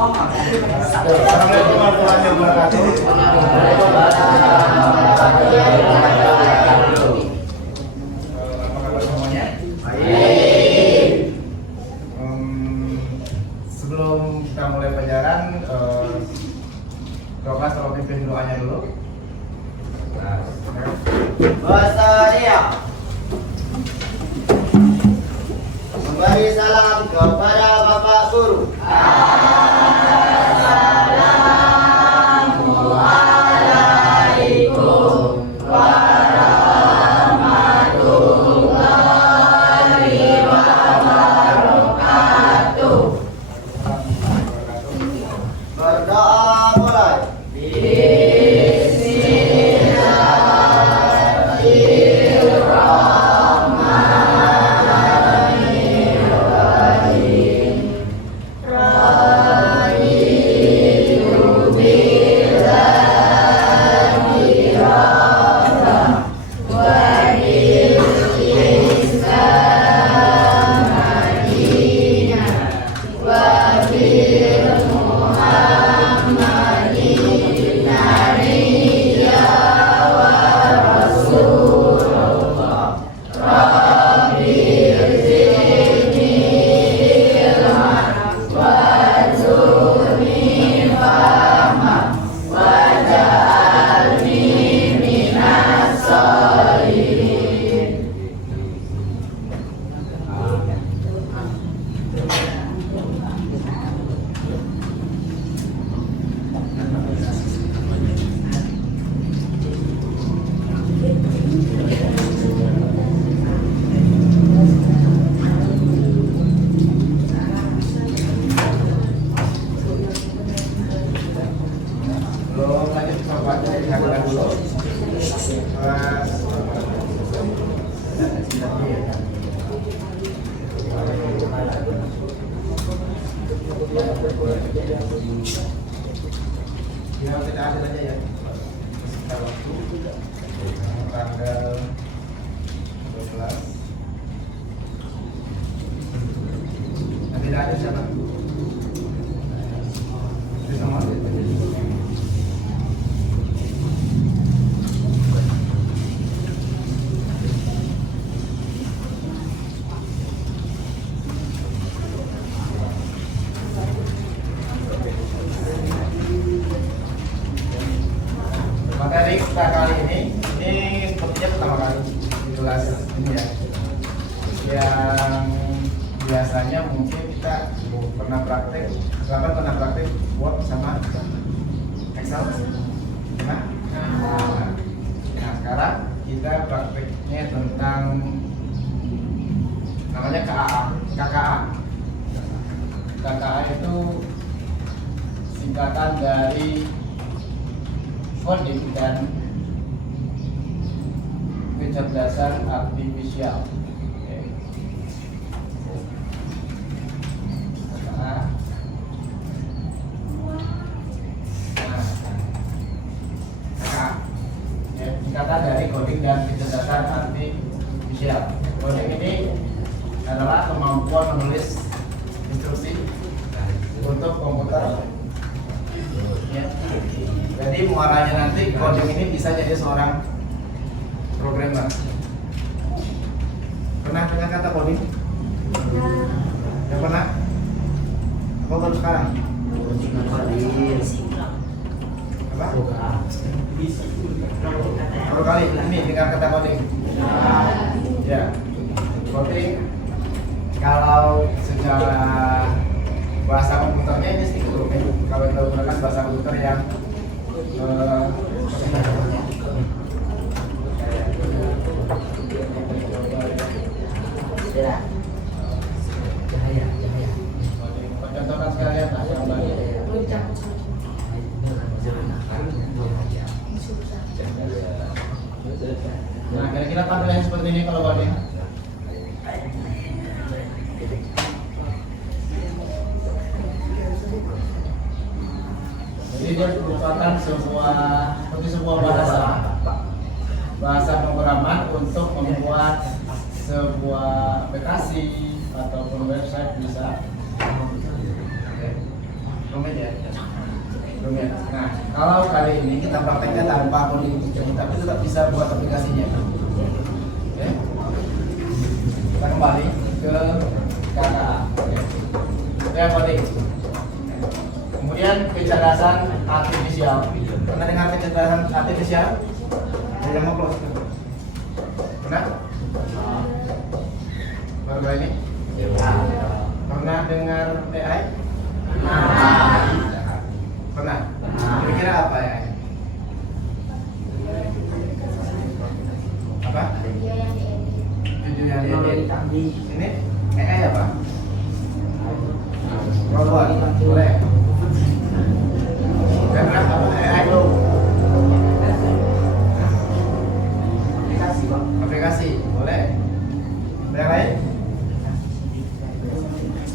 Assalamualaikum warahmatullahi wabarakatuh. Apa kabar semuanya? Baik. Sebelum kita mulai pelajaran, kelas tolong pimpin doanya dulu. Basaria memberi salam kepada Bapak Guru. Assalamualaikum warahmatullahi wabarakatuh. Berdoa mulai. Ya, kita ambil aja ya. Kita waktu tanggal 12. Nanti ada siapa? Itu sama. Materi kita kali ini sepertinya pertama kali di kelas ini ya. Yang biasanya mungkin kita pernah praktek, selamat pernah praktek Word sama Excel. Nah, sekarang kita prakteknya tentang namanya KKA. KKA itu singkatan dari coding dan kecerdasan artifisial. Singkatan dari coding dan kecerdasan artifisial. Coding ini adalah kemampuan menulis instruksi untuk komputer. Ya. Jadi muaranya nanti coding ini bisa jadi seorang programmer. Pernah dengar kata coding? Ya pernah? Apa baru sekarang? Apa? Baru kali ini dengar kata coding? Ya. Coding kalau secara bahasa komputernya ini sedikit rumit. Kalau kita gunakan bahasa komputer yang contohkan sekalian lah yang baik. Nah, kira-kira tampilannya seperti ini kalau coding. Jadi dia merupakan sebuah bahasa pemrograman untuk membuat sebuah aplikasi ataupun website bisa. Rumit ya? Rumit. Nah, kalau kali ini kita praktekkan tanpa coding, tapi tetap bisa buat aplikasinya. Oke. Kita kembali ke KKA. Oke, coding. Kemudian kecerdasan artifisial. Pernah dengar kecerdasan artifisial? Tidak mau close. Pernah? Baru kali ini? Pernah dengar AI? Pernah? Kira-kira apa ya? Apa? Video yang diedit. Ini AI apa? Robot, boleh. Karena apa? AI lo. Aplikasi, boleh. Yang lain?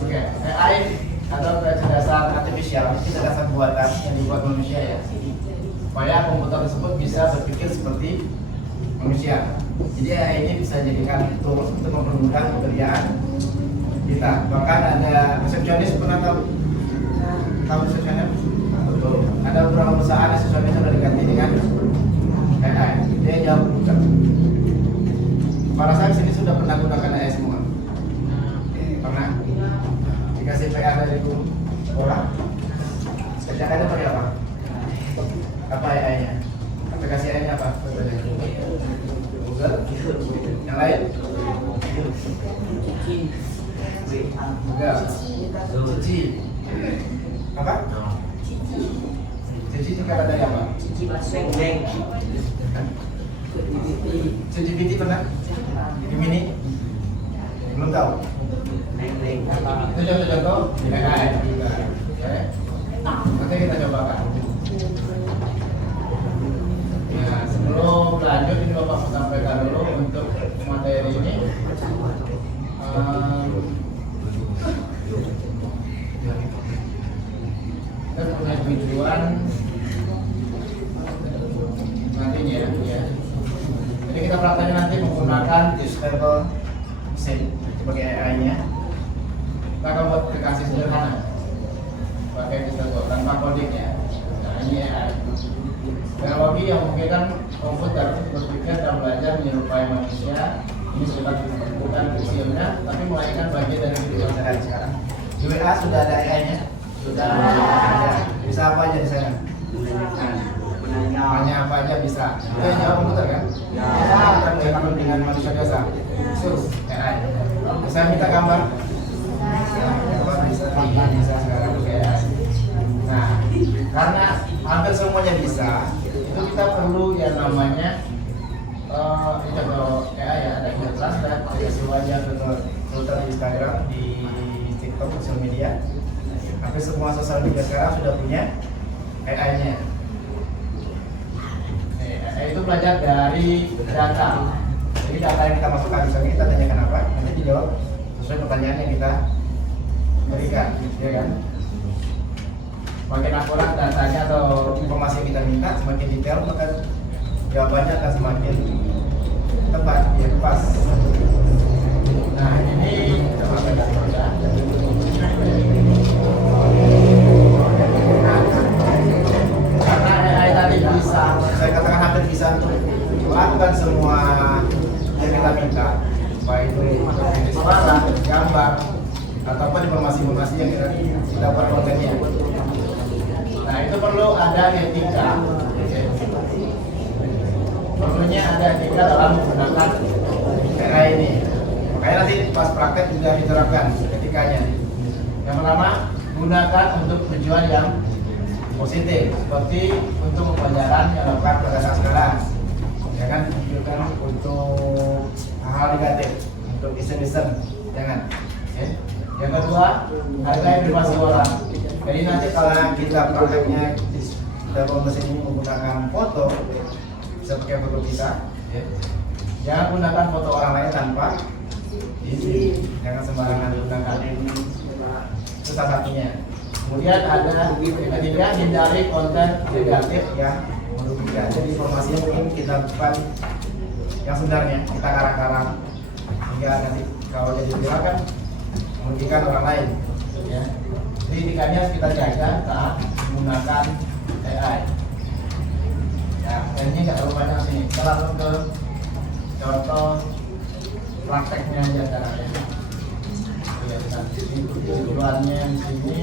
Oke, AI atau kecerdasan artifisial ini kecerdasan buatan yang dibuat manusia ya, supaya komputer tersebut bisa berpikir seperti manusia. Jadi AI ini bisa jadikan tools untuk mempermudah pekerjaan kita. Bahkan ada resepsionis, pernah tahu resepsionis? Betul. Ada beberapa perusahaan resepsionis sudah diganti dengan AI. Dia jawab bukan. Para saya sini sudah pernah gunakan AI semua. Pernah? Dikasih PA dari orang, kerjaannya pakai apa? Apa AI-nya? Aplikasi AI-nya apa? Google? Yang lain? Google? Cici? Apa? Cici tinggal dari apa? ChatGPT pernah? Gemini? Belum tahu? Itu contoh-contoh AI juga. Oke. Nanti kita cobakan. Nah, sebelum lanjut ini Bapak mau sampaikan dulu untuk materi ini. Kita punya tujuan nantinya ya. Jadi kita prakteknya nanti menggunakan disable mesin sebagai AI-nya. Kita akan buat aplikasi sederhana pakai disable tanpa coding ya. Nah ini AI. Teknologi yang memungkinkan komputer berpikir dan belajar menyerupai manusia. Ini bukan fungsinya, tapi melainkan bagian dari kehidupan sehari sekarang. Di WA sudah ada AI-nya, sudah ada. Bisa apa aja di sana? Tanya apa aja bisa. Itu yang jawab komputer kan? Ya. Kita menjawab dengan manusia biasa. Khusus AI. Saya minta gambar. Bisa sekarang kayak. Nah, karena hampir semuanya bisa, itu kita perlu yang namanya contoh AI ya, ada kelas dan ada semuanya filter di Instagram, di TikTok, sosial media. Hampir semua sosial media sekarang sudah punya AI-nya. AI itu belajar dari data. Jadi data yang kita masukkan, misalnya kita tanyakan apa, nanti dijawab sesuai pertanyaan yang kita berikan, ya kan? Semakin akurat datanya atau informasi yang kita minta, semakin detail, maka jawabannya akan semakin tepat, ya pas. Nah ini kita pakai data. Karena AI tadi bisa, saya katakan hampir bisa untuk melakukan semua yang kita minta, baik itu suara, gambar, ataupun informasi-informasi yang kita dapat kontennya. Nah itu perlu ada etika. Perlunya ada etika dalam menggunakan AI ini. Makanya nanti pas praktek juga diterapkan etikanya. Yang pertama, gunakan untuk tujuan yang positif, seperti untuk pembelajaran yang dilakukan pada saat sekarang. Ya kan, tujukan untuk hal negatif, untuk iseng-iseng, jangan. Ya. Yang kedua, hargai privasi orang. Jadi nanti kalau kita prakteknya dalam mesin ini menggunakan foto, bisa pakai foto kita. Ya. Jangan gunakan foto orang lain tanpa izin, jangan sembarangan gunakan. Itu salah satunya. Kemudian ada yang ketiga, hindari konten negatif yang merugikan. Jadi informasinya mungkin kita bukan yang sebenarnya, kita karang-karang hingga nanti kalau jadi viral kan merugikan orang lain. Ya. Jadi ikannya harus kita jaga saat menggunakan AI. Ya, ini nggak terlalu banyak sini. Kita langsung ke contoh prakteknya aja sekarang ya. Lihat tujuannya di sini.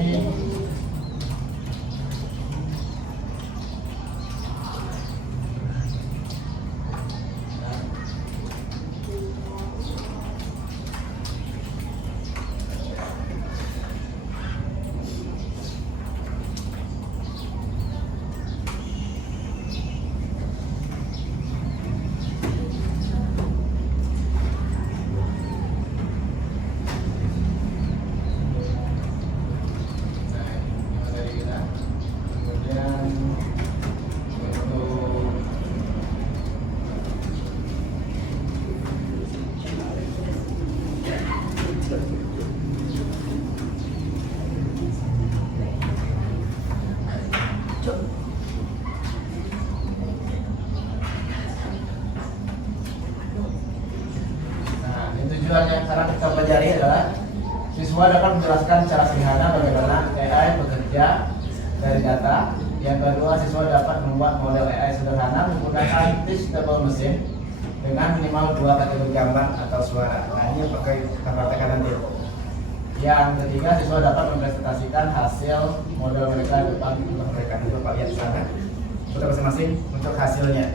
Tujuan yang sekarang kita pelajari adalah siswa dapat menjelaskan secara sederhana bagaimana AI bekerja dari data. Yang kedua, siswa dapat membuat model AI sederhana menggunakan teachable mesin dengan minimal 2 kategori gambar atau suara. Nah, ini pakai kita praktekkan nanti. Yang ketiga, siswa dapat mempresentasikan hasil model mereka di depan mereka. Itu Pak lihat di sana. Kita masing-masing untuk hasilnya.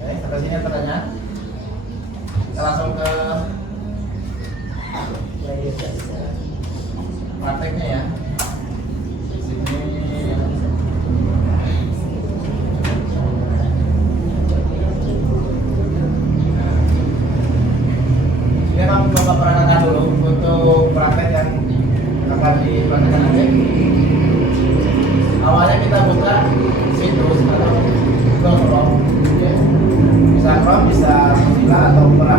Oke, sampai sini pertanyaan. Kita langsung ke prakteknya ya. Sini memang coba perhatikan dulu untuk praktek yang akan dipraktekkan nanti. Awalnya kita buka situs atau Google Chrome, ya. Bisa Chrome, bisa Mozilla atau Opera.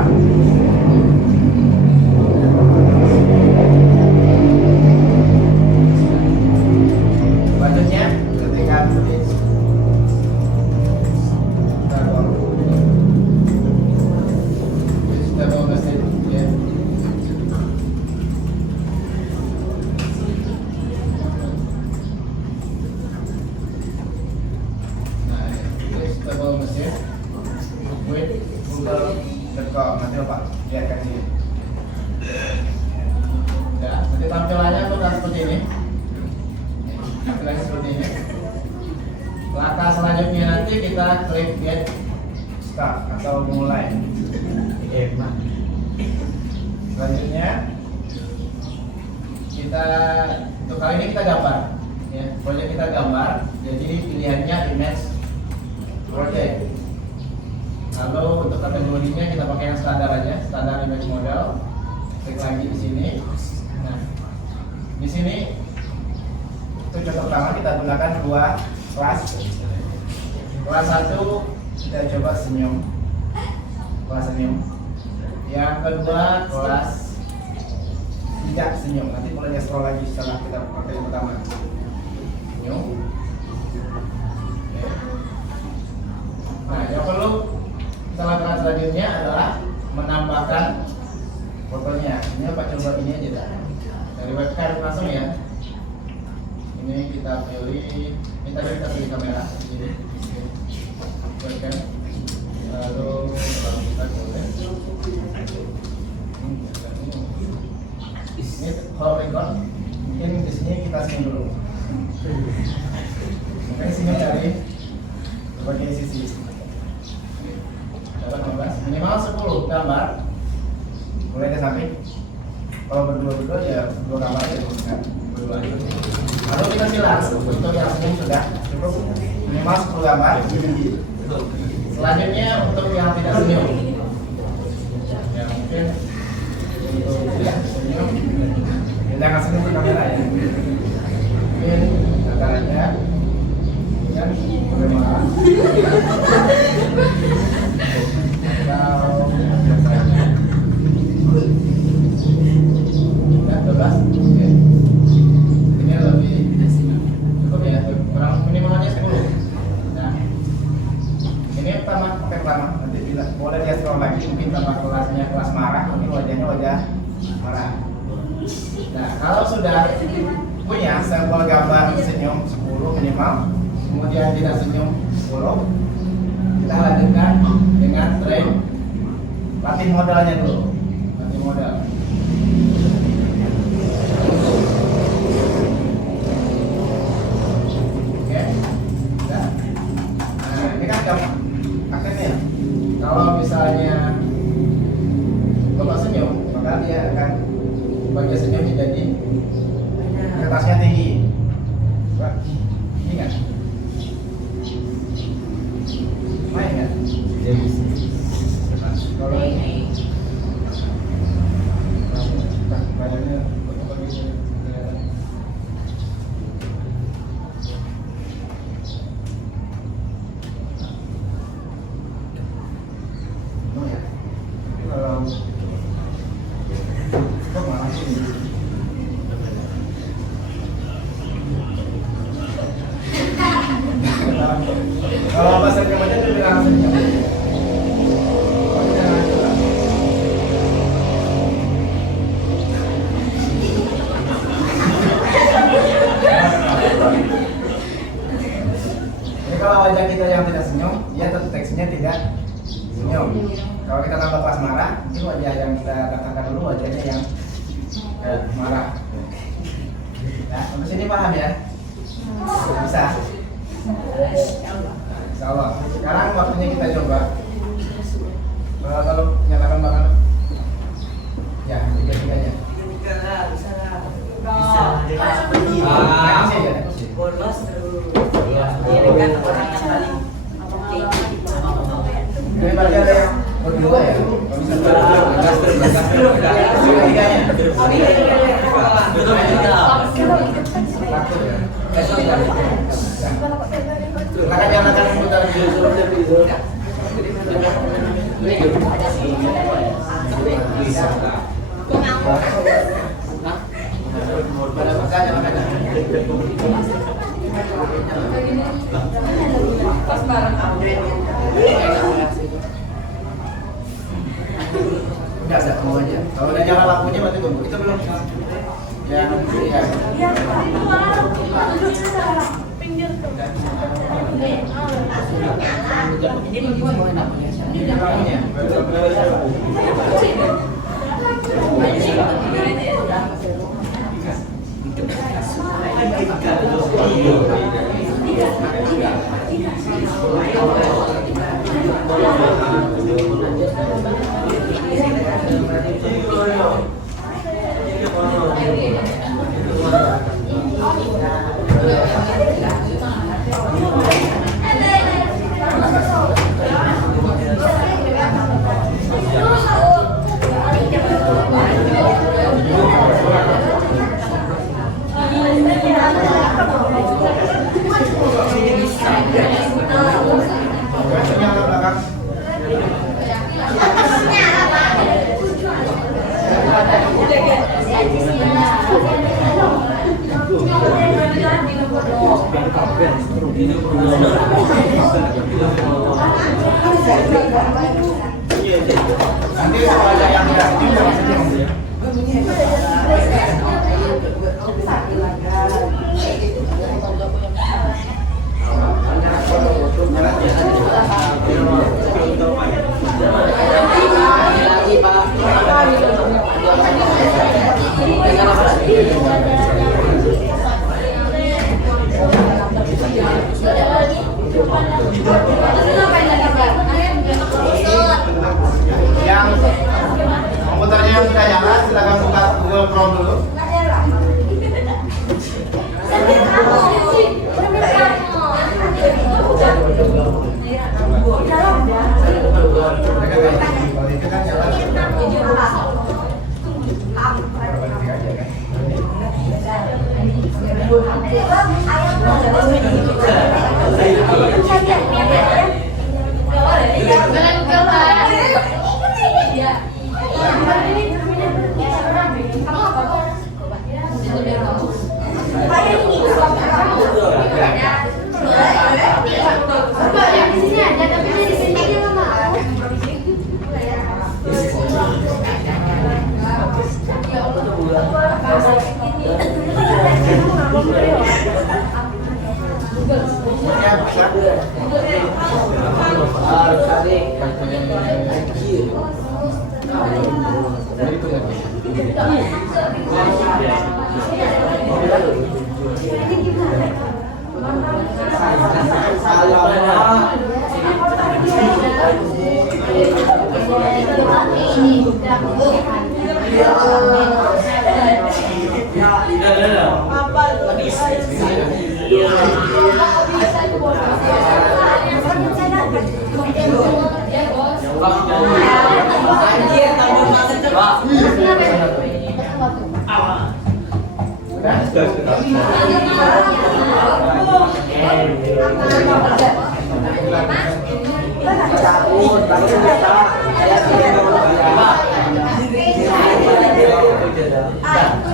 Selanjutnya, ketika tulis Google.com, nanti Pak lihat kan sini. Ya, nanti tampilannya tuh kan seperti ini. Tampilannya seperti ini. Langkah selanjutnya nanti kita klik get start atau mulai. Selanjutnya kita untuk kali ini kita gambar. Ya, project kita gambar. Jadi pilihannya image project. Lalu untuk kategorinya kita pakai yang standar aja, standar image model. Klik lagi di sini. Nah, di sini untuk contoh pertama kita gunakan 2 kelas. Kelas 1 kita coba senyum. Kelas senyum. Yang kedua kelas tidak senyum. Nanti mulai scroll lagi setelah kita pakai yang pertama. Senyum. Oke. Nah, yang perlu kita lakukan selanjutnya adalah menambahkan fotonya. Ini Pak coba ini aja dah. Dari webcam langsung ya. Ini kita pilih, kita pilih kamera ini. Webcam. Lalu kita boleh. Ini kalau record, mungkin di sini kita senyum dulu. Mungkin sini dari berbagai sisi. Minimal 10 gambar. Mulai ke samping. Kalau berdua ya 2 gambar aja kan. Berdua. Lalu kita silang untuk yang senyum sudah cukup minimal 10 gambar. Selanjutnya untuk yang tidak senyum. Ya mungkin untuk tidak senyum. Jangan senyum ke kamera ya. Mungkin caranya kan bagaimana? Ini lebih cukup ya, kurang minimalnya 10. Nah, ini pertama pakai pertama, nanti bila boleh dia scroll lagi, mungkin tambah kelasnya kelas marah, mungkin wajahnya wajah marah. Nah, kalau sudah kalau gambar senyum 10 minimal, kemudian tidak senyum 10. Kita lanjutkan dengan train latih modalnya dulu. Latih modal. Oke. Nah, ini kan akhirnya kalau misalnya Bapak senyum, maka dia akan bagian senyumnya jadi kertasnya tinggi. Pak, ini nggak? Main nggak? Kalau bayarnya kalau bahasa Jawa itu bilang senyum. Jadi kalau wajah kita yang tidak senyum, dia tentu teksnya tidak senyum. Kalau kita tambah pas marah, itu wajah yang kita katakan dulu wajahnya yang marah. Nah, sampai sini paham ya? Bisa. Insya Allah. Sekarang waktunya kita coba. Kalau nyalakan bakal, ya tiga-tiganya. Bolos terus. Ini kan orang yang paling Ini berarti ada yang berdua ya? Kalau misalnya tiga-tiganya. Takut ya? Silakan nyalakan komputer. pas bareng upgrade. Enggak, saya mau aja. Kalau udah nyala lampunya berarti tunggu. Itu belum. Yang ya. Ini lampunya. Nanti kalau ada yang tidak setuju sama senyum. Yang komputernya yang sudah nyala, silakan buka Google Chrome dulu. Kalau itu kan nyala.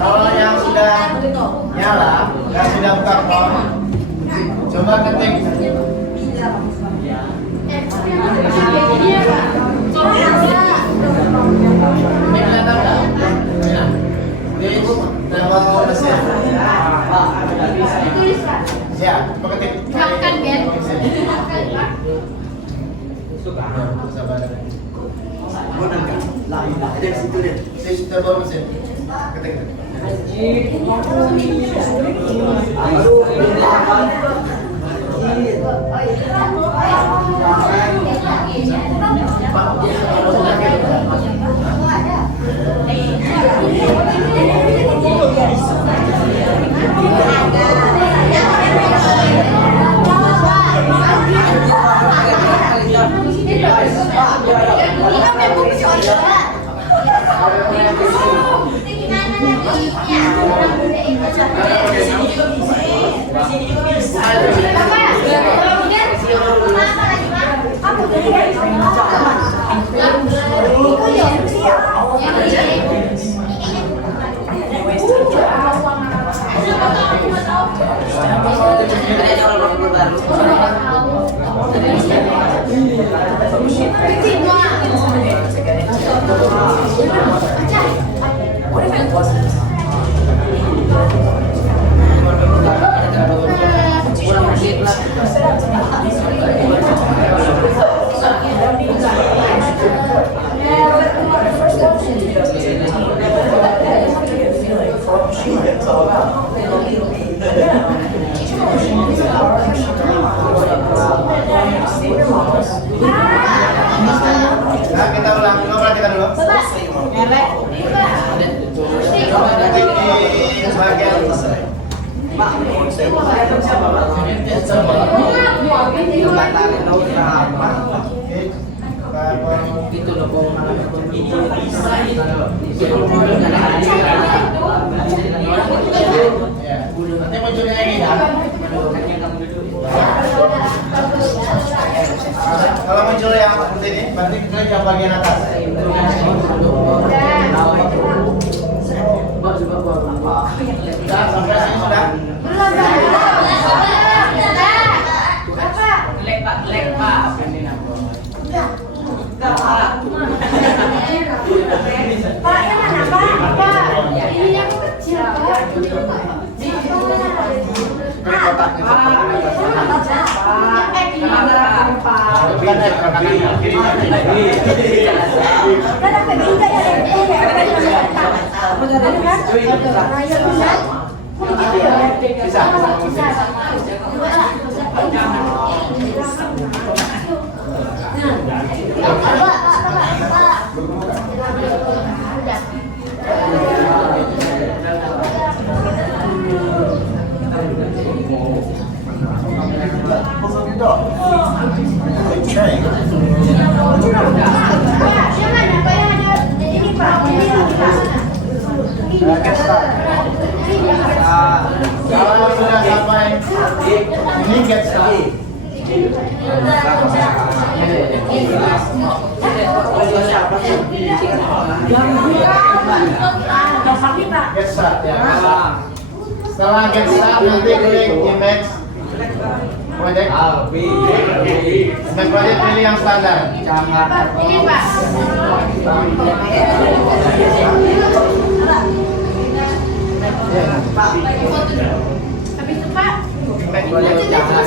Kalau yang sudah nyala, yang sudah buka kom, coba ketik. Ini kelihatan nggak? Di nama mesin. Ya, coba ketik. Sistem baru mesin. Ketik. Nah, kita ulang, perhatikan dulu. Di bagian Itu loh, nanti munculnya ini ya. Kalau muncul yang seperti ini, berarti kita coba bagian atas. Sudah sampai sini sudah. Lek pak. Pak, yang mana Pak? Ini yang kecil Pak. Kalau sudah sampai ini get start. Get start ya. Setelah get start nanti klik image project. Image project pilih yang standar. Ini Pak. Habis itu Pak. Image project jangan.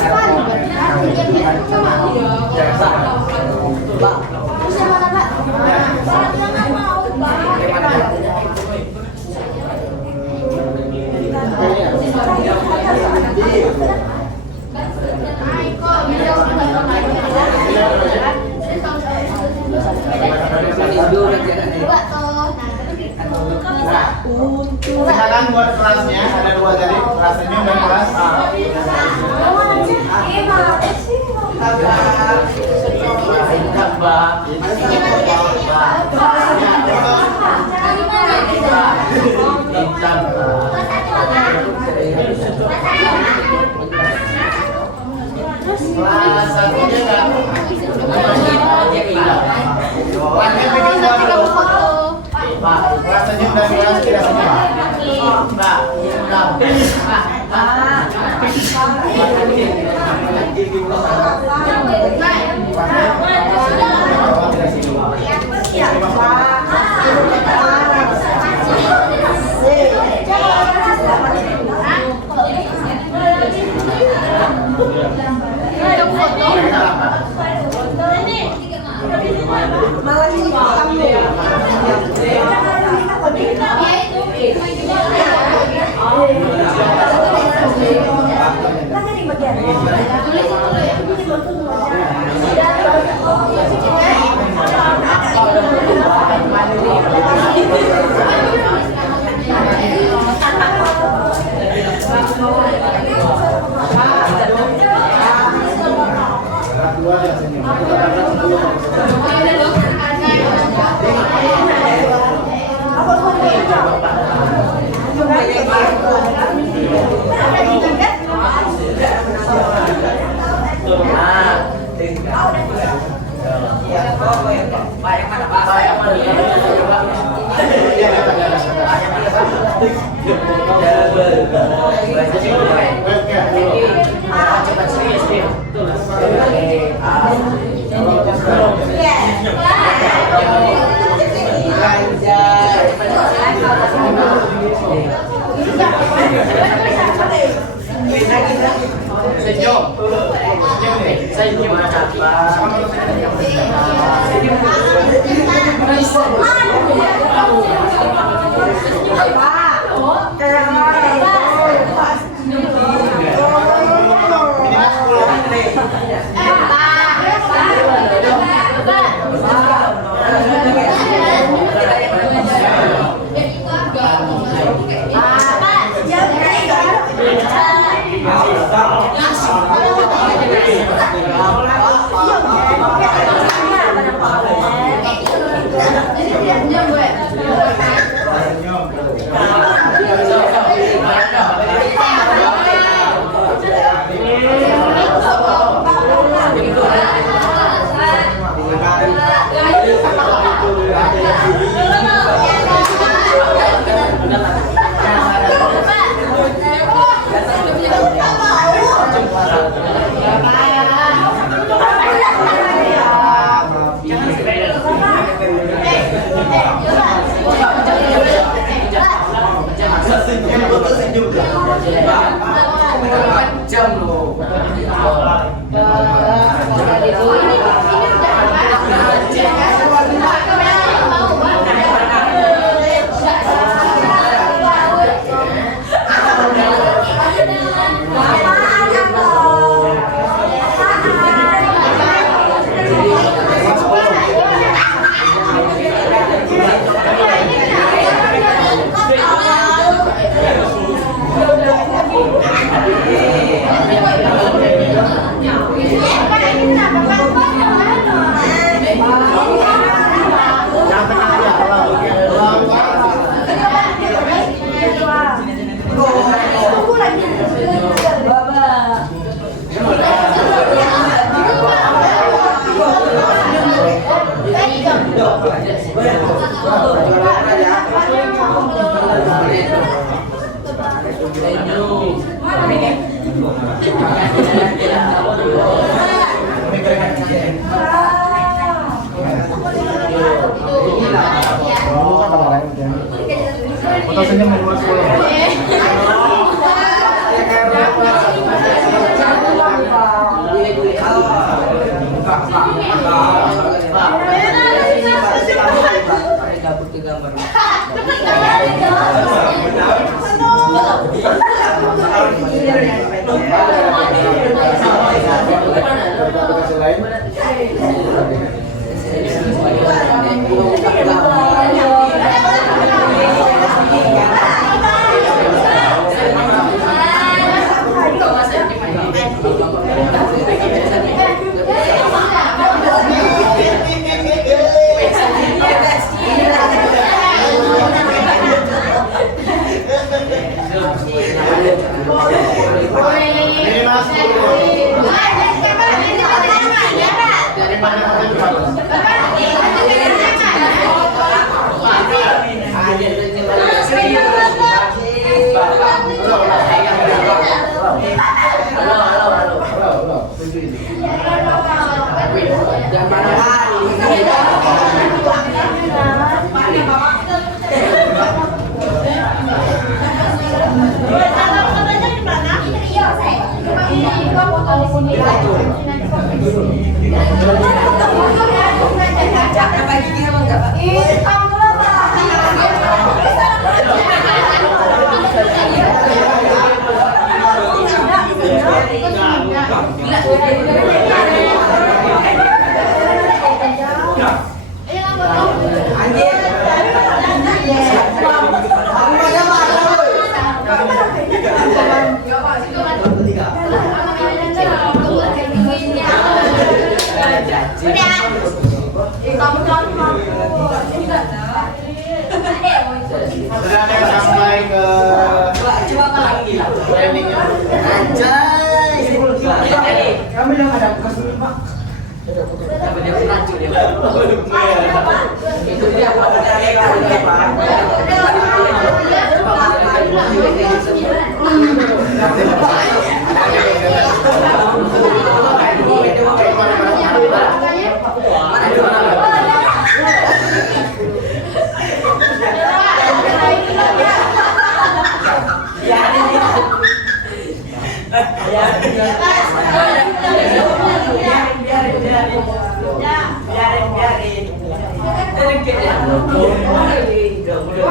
Silakan buat kelasnya, ada dua tadi, kelas senyum dan kelas kelas satunya kan kelas senyum dan kelas tidak senyum. Foto senyum di luar sekolah. Oh. Dari mana mobil bagus? Halo. Sudah ada yang sampai ke trainingnya. Kami yang ada bekas dulu, Pak. Itu dia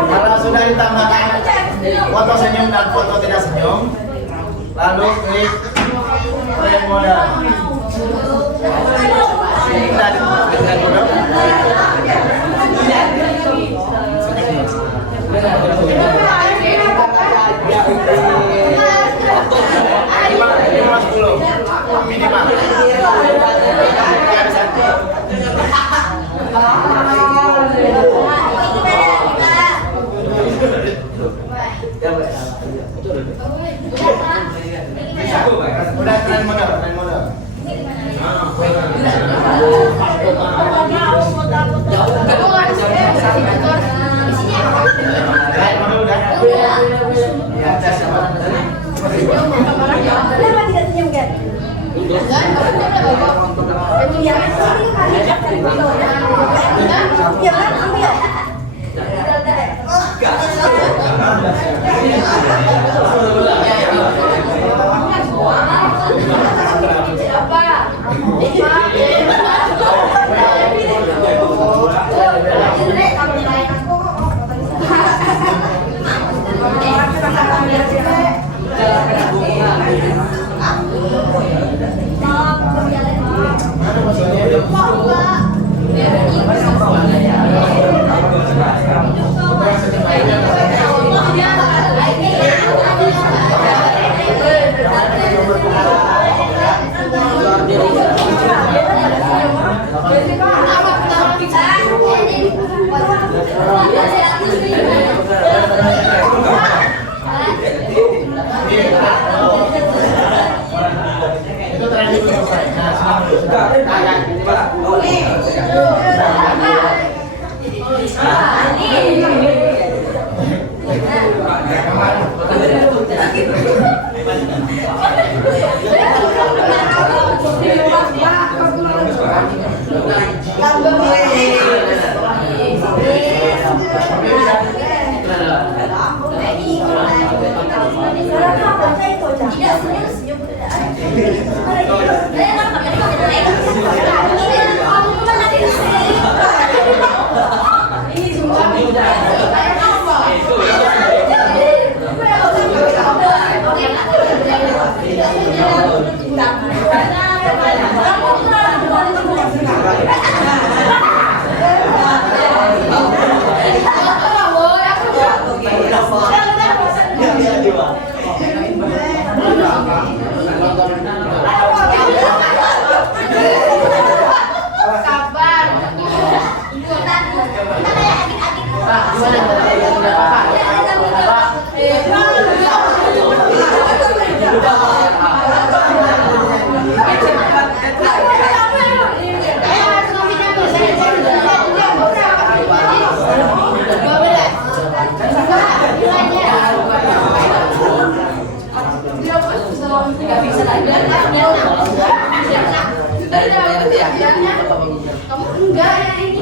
Kalau sudah ditambahkan foto senyum dan foto tidak senyum, lalu klik frame mode. Dan dengan mode minimal 10 minimal. Biar satu. Udah keren modal. Itu terakhir selesai. Pak, bisa lagi. Kamu enggak yang ini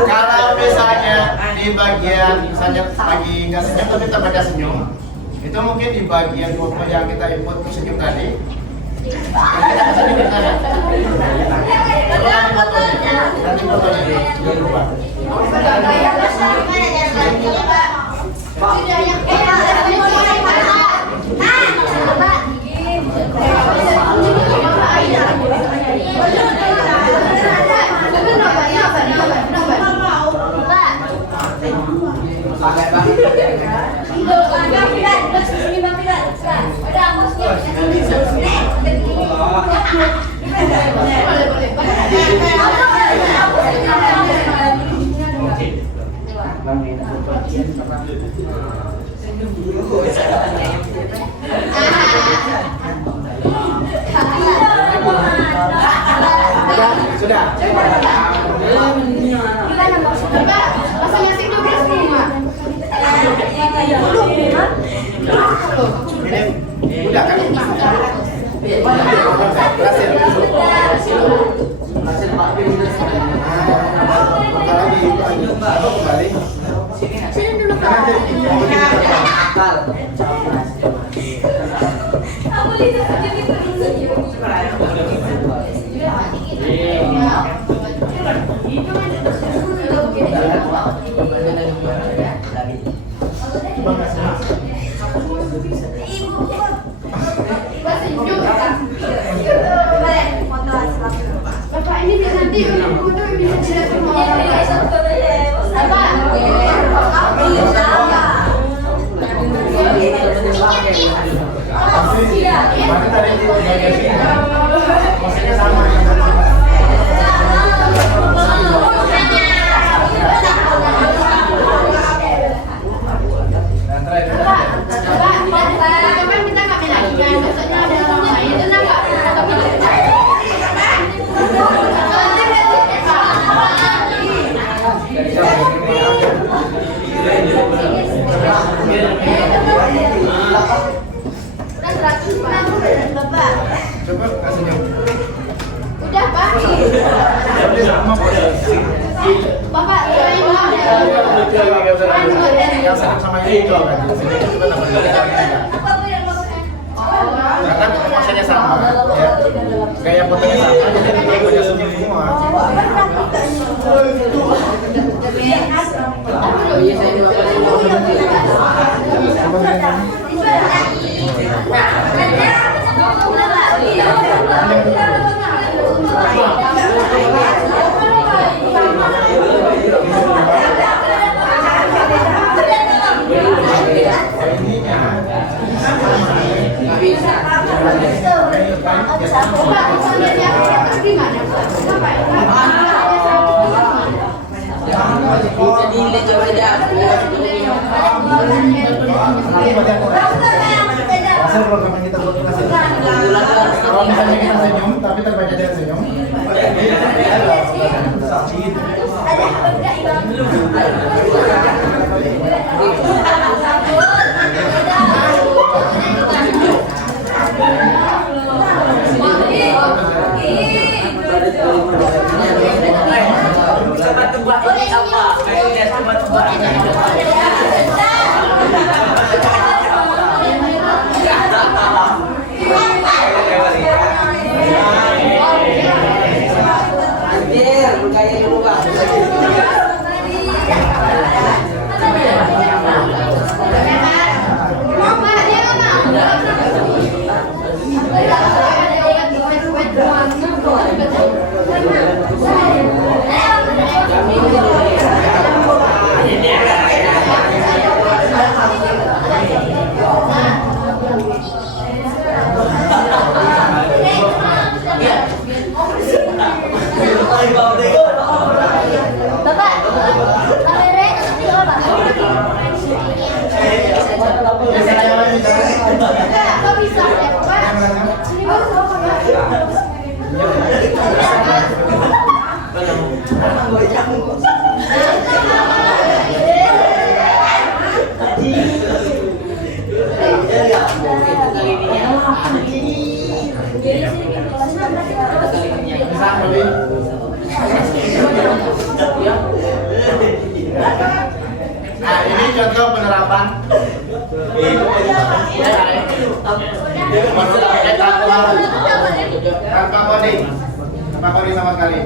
Kalau misalnya di bagian misalnya lagi nggak senyum tapi tetap ada senyum, itu mungkin di bagian foto yang kita input senyum tadi, kita bisa bikin nanti fotonya jangan lupa. Sudah. Udah kan? Sini dulu Pak. Kamu lihat jadi Bapak ini bisa nanti foto bisa tidak semua. Maksudnya sama. Coba kasih senyum. Udah Pak. Bapak, Yang senyum sama ini juga kan. Karena maksudnya sama, ya. Gaya fotonya sama, jadi dia senyum semua. Iya. Jadi coba aja. Hasil program yang kita buat kasih. Kalau misalnya kita senyum, tapi terbaca dengan senyum. Coba tebak ini apa? Kayaknya coba tebak. Anjir, kayak dulu Pak. Nah, ini contoh penerapan tanpa coding sama sekali.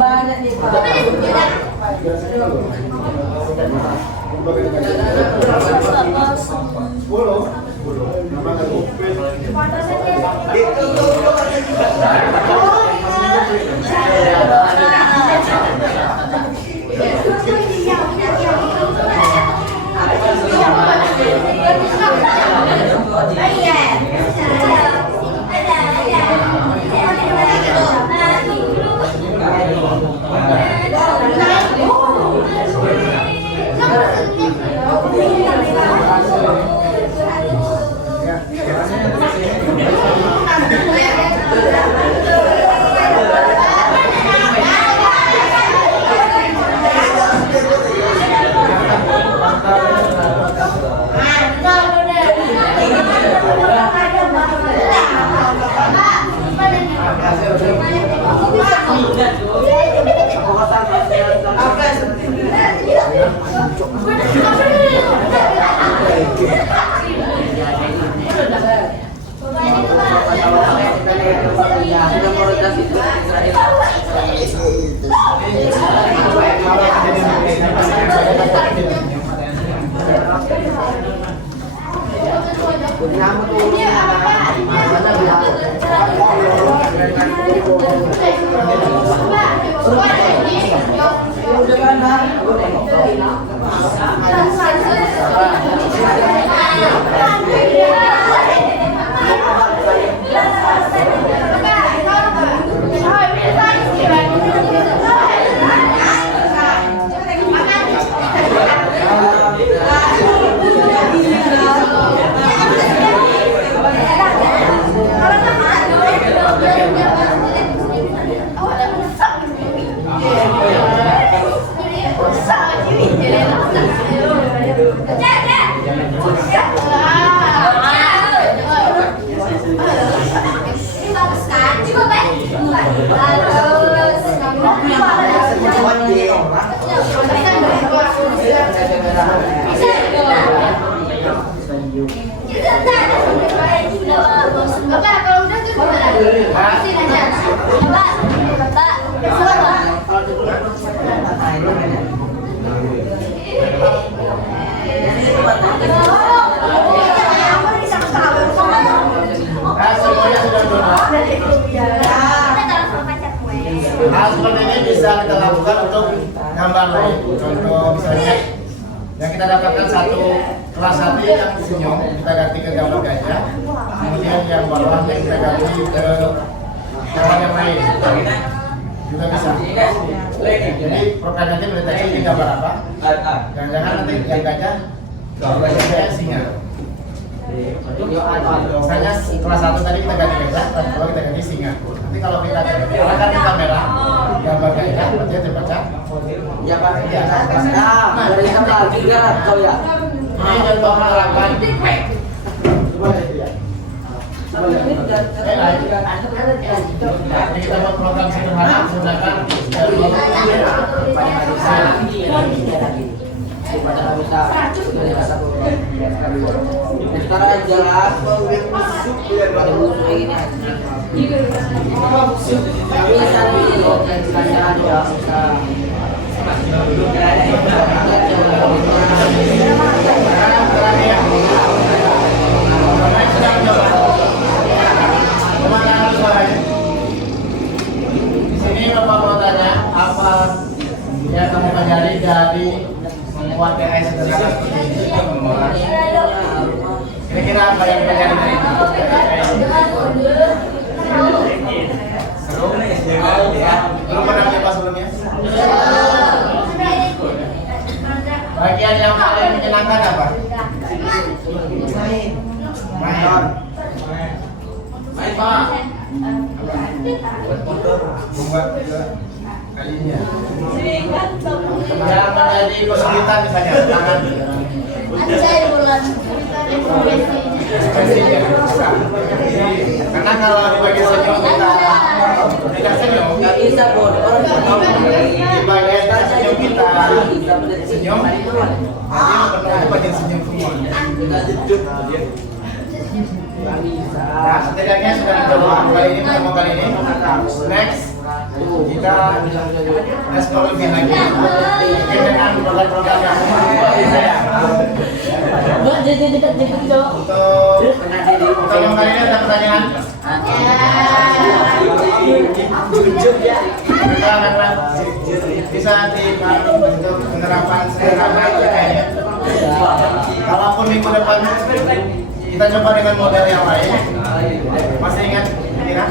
Banyak nih Pak. Bapak, kalau udah tuh gimana? Habisin aja. Nah, semuanya sudah berubah. Hal seperti ini bisa kita lakukan untuk gambar lain. Contoh misalnya yang kita dapatkan kelas 1 yang senyum kita ganti ke gambar gajah. Kemudian yang bawah yang kita ganti ke gambar yang lain. Juga bisa. Jadi program nanti mendeteksi ini gambar apa. Jangan-jangan nanti yang gajah gajahnya singa. Misalnya kelas 1 tadi kita ganti gajah, kelas 2 kita ganti singa. Nanti kalau kita arahkan ke kamera gambar gajah, berarti terbaca. Ya Pak, nah, dari lagi kan kau ya. Ini contoh penerapan. Ini kita buat program sederhana menggunakan sekarang jalan pada musuh ini. Di sini Bapak mau tanya apa yang kamu pelajari dari membuat AI sederhana seperti ini? Kira-kira apa yang pelajari dari itu? Seru? Belum pernah coba sebelumnya? Bagian yang paling menyenangkan apa? Main. Main Pak. Buat kalinya. Yang menjadi kesulitan misalnya tangan. Karena kalau di bagian senyum kita tidak senyum, Nggak bisa buat orang di bagian senyum kita senyum, jadi penuh bagian senyum semua. Nah, setidaknya sudah dicoba kali ini pertama kali ini. Next kita explore lebih lagi mungkin dengan program-program yang untuk yang kali ini ada pertanyaan. Kita akan bisa untuk penerapan sederhana kayaknya. Kalaupun minggu depan kita coba dengan model yang lain. Masih ingat? Kira?